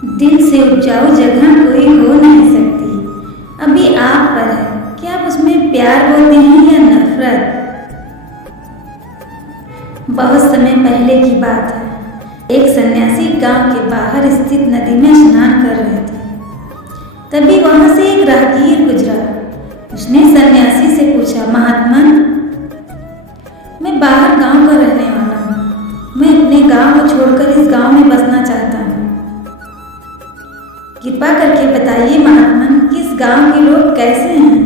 दिल से उपजाऊ जगह कोई हो नहीं सकती। अभी आप पर है कि आप उसमें प्यार बोलते हैं या नफरत। बहुत समय पहले की बात है। एक सन्यासी गांव के बाहर स्थित नदी में स्नान कर रहे थे। तभी वहां से एक राहगीर गुजरा। उसने सन्यासी से पूछा, महात्मन, मैं बाहर गांव का रहने वाला हूँ। मैं अपने गांव को छोड़कर इस गांव में बसना चाहता हूँ। कृपा करके बताइए महात्मन कि इस गांव के लोग कैसे हैं।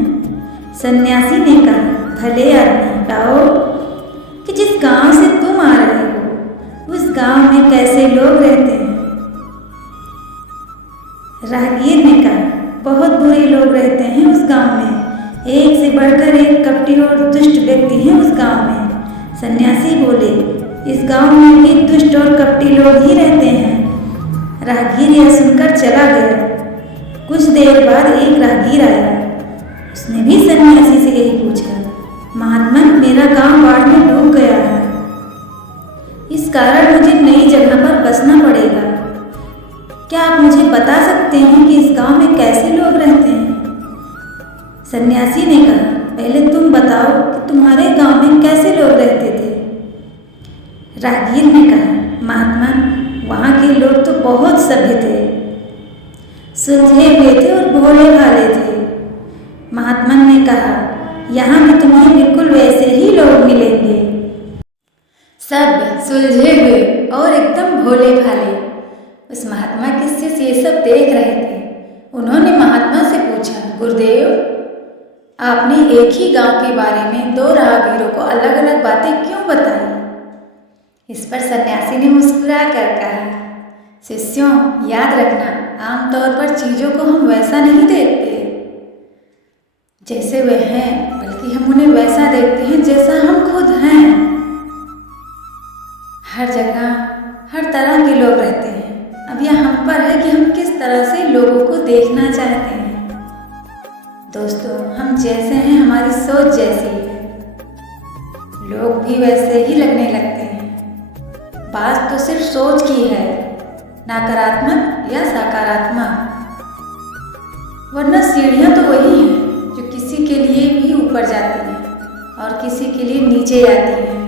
सन्यासी ने कहा, भले आदमी, बताओ कि जिस गांव से तुम आ रहे हो उस गांव में कैसे लोग रहते हैं। राहगीर ने कहा, बहुत बुरे लोग रहते हैं उस गांव में। एक से बढ़कर एक कपटी और दुष्ट व्यक्ति हैं उस गांव में। सन्यासी बोले, इस गांव में भी दुष्ट और कपटी लोग ही रहते हैं। राहगीर यह सुनकर चला गया। कुछ देर बाद एक राहगीर आया। उसने भी सन्यासी से यही पूछा, महात्मन, मेरा गांव बाढ़ में डूब गया है। इस कारण मुझे नई जगह पर बसना पड़ेगा। क्या आप मुझे बता सकते हैं कि इस गांव में कैसे लोग रहते हैं। सन्यासी ने कहा, पहले तुम बताओ कि तुम्हारे गांव में कैसे लोग रहते थे। राहगीर ने कहा, महात्मन, वहाँ के लोग तो बहुत सभ्य थे, सुलझे हुए थे और भोले भाले थे। महात्मन ने कहा, यहाँ भी तुम्हें बिल्कुल वैसे ही लोग मिलेंगे, सभ्य, सुलझे हुए और एकदम भोले भाले। उस महात्मा के शिष्य ये सब देख रहे थे। उन्होंने महात्मा से पूछा, गुरुदेव, आपने एक ही गांव के बारे में दो राहगीरों को अलग अलग बातें क्यों बताई। इस पर सन्यासी ने मुस्कुरा कर कहा, शिष्यों, याद रखना, आमतौर पर चीज़ों को हम वैसा नहीं देखते जैसे वे हैं, बल्कि हम उन्हें वैसा देखते हैं जैसा हम खुद हैं। हर जगह हर तरह के लोग रहते हैं। अब यह हम पर है कि हम किस तरह से लोगों को देखना चाहते हैं। दोस्तों, हम जैसे हैं हमारी सोच जैसी है, लोग भी वैसे ही लगने लगते हैं। बात तो सिर्फ सोच की है, नकारात्मक या सकारात्मक। वरना सीढ़ियाँ तो वही हैं जो किसी के लिए भी ऊपर जाती हैं और किसी के लिए नीचे आती हैं।